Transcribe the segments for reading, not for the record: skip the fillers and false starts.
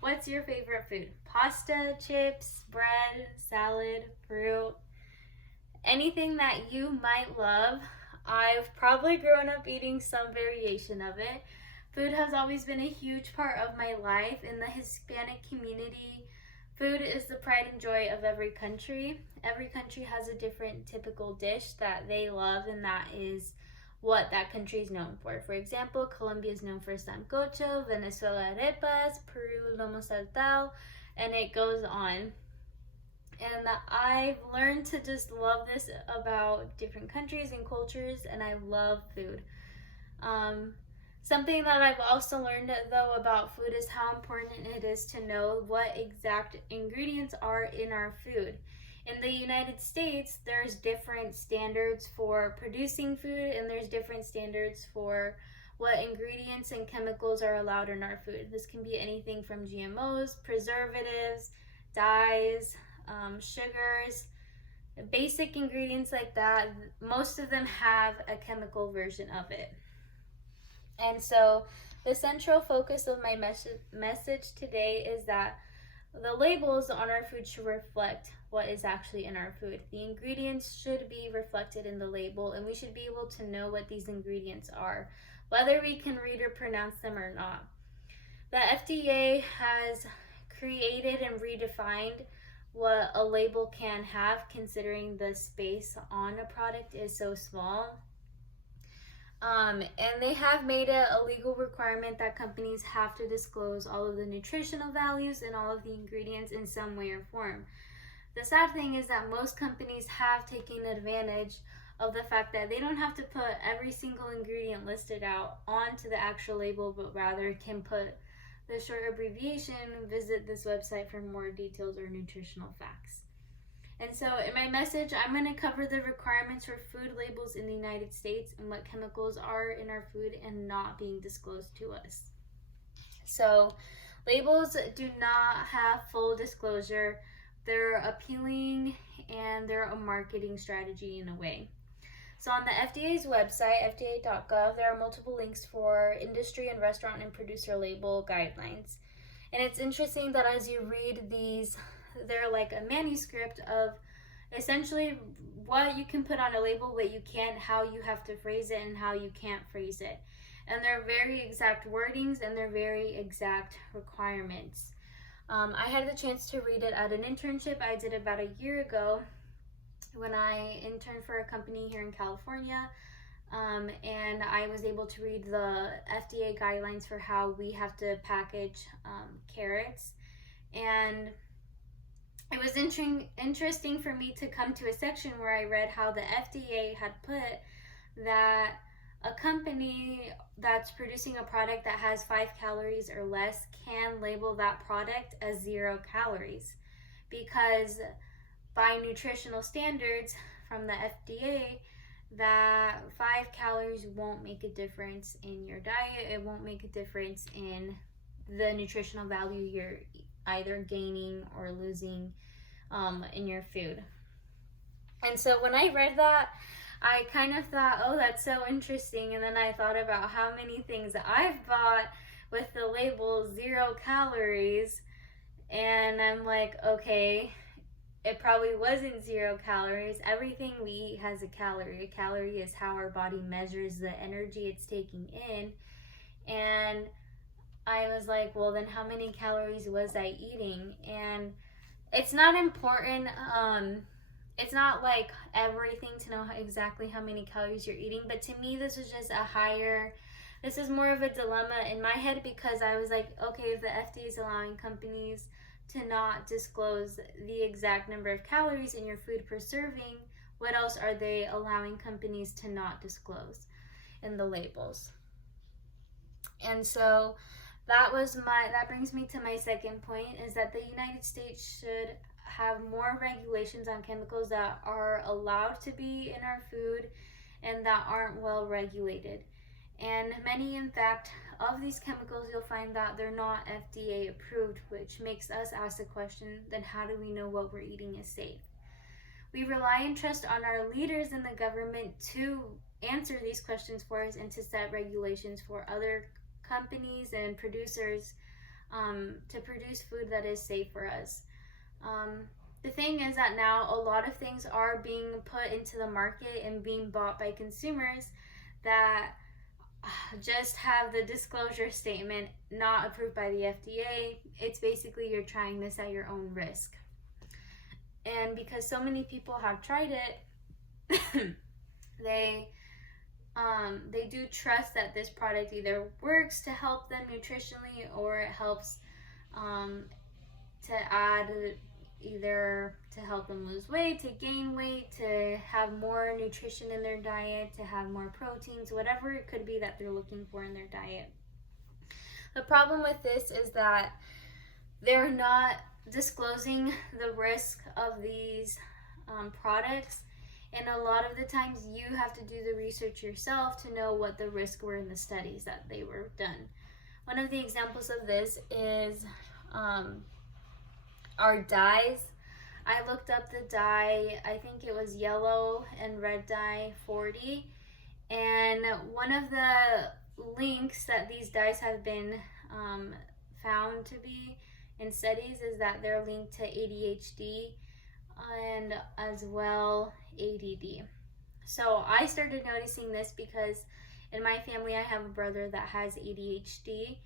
What's your favorite food? Pasta, chips, bread, salad, fruit, anything that you might love. I've probably grown up eating some variation of it. Food has always been a huge part of my life. In the Hispanic community, food is the pride and joy of every country. Every country has a different typical dish that they love, and that is what that country is known for. For example, Colombia is known for sancocho, Venezuela arepas, Peru lomo saltado, and it goes on. And I've learned to just love this about different countries and cultures, and I love food. Um, Something that I've also learned though about food is how important it is to know what exact ingredients are in our food. In the United States, there's different standards for producing food, and there's different standards for what ingredients and chemicals are allowed in our food. This can be anything from GMOs, preservatives, dyes, sugars, basic ingredients like that. Most of them have a chemical version of it. And so, the central focus of my message today is that the labels on our food should reflect what is actually in our food. The ingredients should be reflected in the label, and we should be able to know what these ingredients are, whether we can read or pronounce them or not. The FDA has created and redefined what a label can have, considering the space on a product is so small. And they have made it a legal requirement that companies have to disclose all of the nutritional values and all of the ingredients in some way or form. The sad thing is that most companies have taken advantage of the fact that they don't have to put every single ingredient listed out onto the actual label, but rather can put the short abbreviation, visit this website for more details or nutritional facts. And so, in my message, I'm going to cover the requirements for food labels in the United States and what chemicals are in our food and not being disclosed to us. So, labels do not have full disclosure. They're appealing and they're a marketing strategy in a way. So, on the FDA's website, fda.gov, there are multiple links for industry and restaurant and producer label guidelines. And it's interesting that as you read these, they're like a manuscript of essentially what you can put on a label, what you can't, how you have to phrase it, and how you can't phrase it. And they're very exact wordings and they're very exact requirements. I had the chance to read it at an internship I did about a year ago when I interned for a company here in California. And I was able to read the FDA guidelines for how we have to package carrots. And it was interesting for me to come to a section where I read how the FDA had put that a company that's producing a product that has 5 calories or less can label that product as 0 calories, because by nutritional standards from the FDA, that 5 calories won't make a difference in your diet. It won't make a difference in the nutritional value you're either gaining or losing in your food. And so when I read that, I kind of thought, oh, that's so interesting. And then I thought about how many things I've bought with the label 0 calories. And I'm like, okay, it probably wasn't 0 calories. Everything we eat has a calorie. A calorie is how our body measures the energy it's taking in. And I was like, well, then how many calories was I eating? And it's not important. It's not like everything to know exactly how many calories you're eating. But to me, this is just this is more of a dilemma in my head, because I was like, okay, if the FDA is allowing companies to not disclose the exact number of calories in your food per serving, what else are they allowing companies to not disclose in the labels? And so that brings me to my second point, is that the United States should have more regulations on chemicals that are allowed to be in our food and that aren't well regulated. And many, in fact, of these chemicals, you'll find that they're not FDA approved, which makes us ask the question, then how do we know what we're eating is safe? We rely and trust on our leaders in the government to answer these questions for us and to set regulations for other companies and producers to produce food that is safe for us. The thing is that now a lot of things are being put into the market and being bought by consumers that just have the disclosure statement not approved by the FDA. It's basically you're trying this at your own risk. And because so many people have tried it, they do trust that this product either works to help them nutritionally, or it helps to add, either to help them lose weight, to gain weight, to have more nutrition in their diet, to have more proteins, whatever it could be that they're looking for in their diet. The problem with this is that they're not disclosing the risk of these products, and a lot of the times you have to do the research yourself to know what the risks were in the studies that they were done. One of the examples of this is our dyes. I looked up the dye, I think it was yellow and red dye 40, and one of the links that these dyes have been found to be in studies is that they're linked to ADHD and as well ADD. So I started noticing this because in my family I have a brother that has ADHD,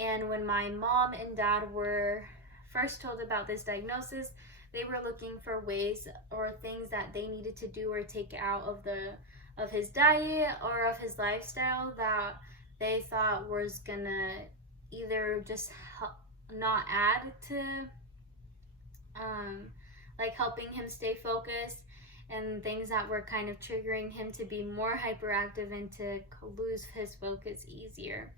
and when my mom and dad were first told about this diagnosis, they were looking for ways or things that they needed to do or take out of his diet or of his lifestyle that they thought was gonna either just not add to like helping him stay focused, and things that were kind of triggering him to be more hyperactive and to lose his focus easier.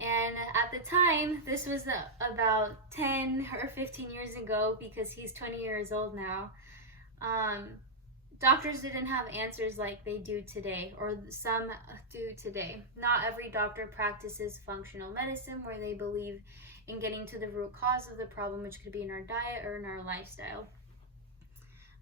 And at the time, this was about 10 or 15 years ago, because he's 20 years old now, doctors didn't have answers like they do today, or some do today. Not every doctor practices functional medicine, where they believe in getting to the root cause of the problem, which could be in our diet or in our lifestyle.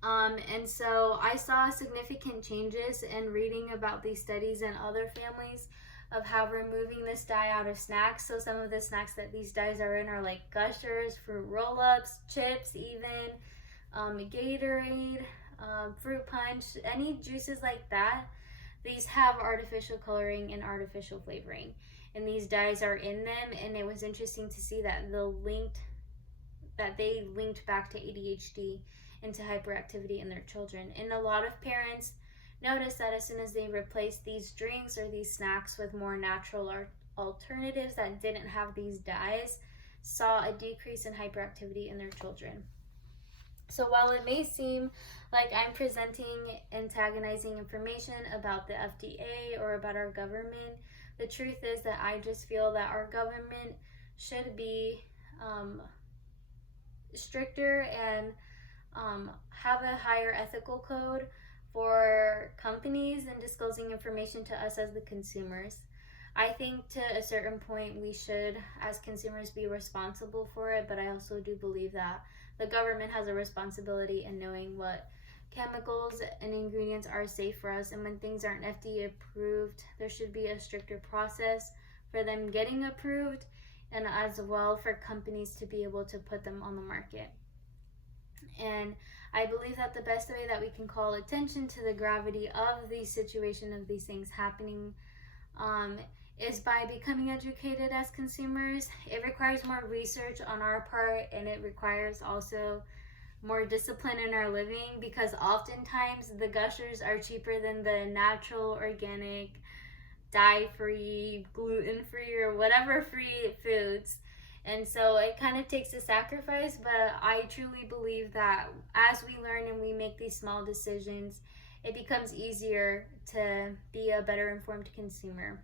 And so I saw significant changes in reading about these studies in other families of how removing this dye out of snacks. So some of the snacks that these dyes are in are like Gushers, fruit roll-ups, chips even, Gatorade, fruit punch, any juices like that. These have artificial coloring and artificial flavoring, and these dyes are in them. And it was interesting to see that they linked back to ADHD and to hyperactivity in their children. And a lot of parents noticed that as soon as they replaced these drinks or these snacks with more natural alternatives that didn't have these dyes, saw a decrease in hyperactivity in their children. So while it may seem like I'm presenting antagonizing information about the FDA or about our government, the truth is that I just feel that our government should be stricter and have a higher ethical code for companies and disclosing information to us as the consumers. I think to a certain point we should, as consumers, be responsible for it, but I also do believe that the government has a responsibility in knowing what chemicals and ingredients are safe for us, and when things aren't FDA approved, there should be a stricter process for them getting approved, and as well for companies to be able to put them on the market. And I believe that the best way that we can call attention to the gravity of the situation of these things happening is by becoming educated as consumers. It requires more research on our part, and it requires also more discipline in our living, because oftentimes the Gushers are cheaper than the natural, organic, dye-free, gluten-free, or whatever free foods. And so it kind of takes a sacrifice, but I truly believe that as we learn and we make these small decisions, it becomes easier to be a better informed consumer.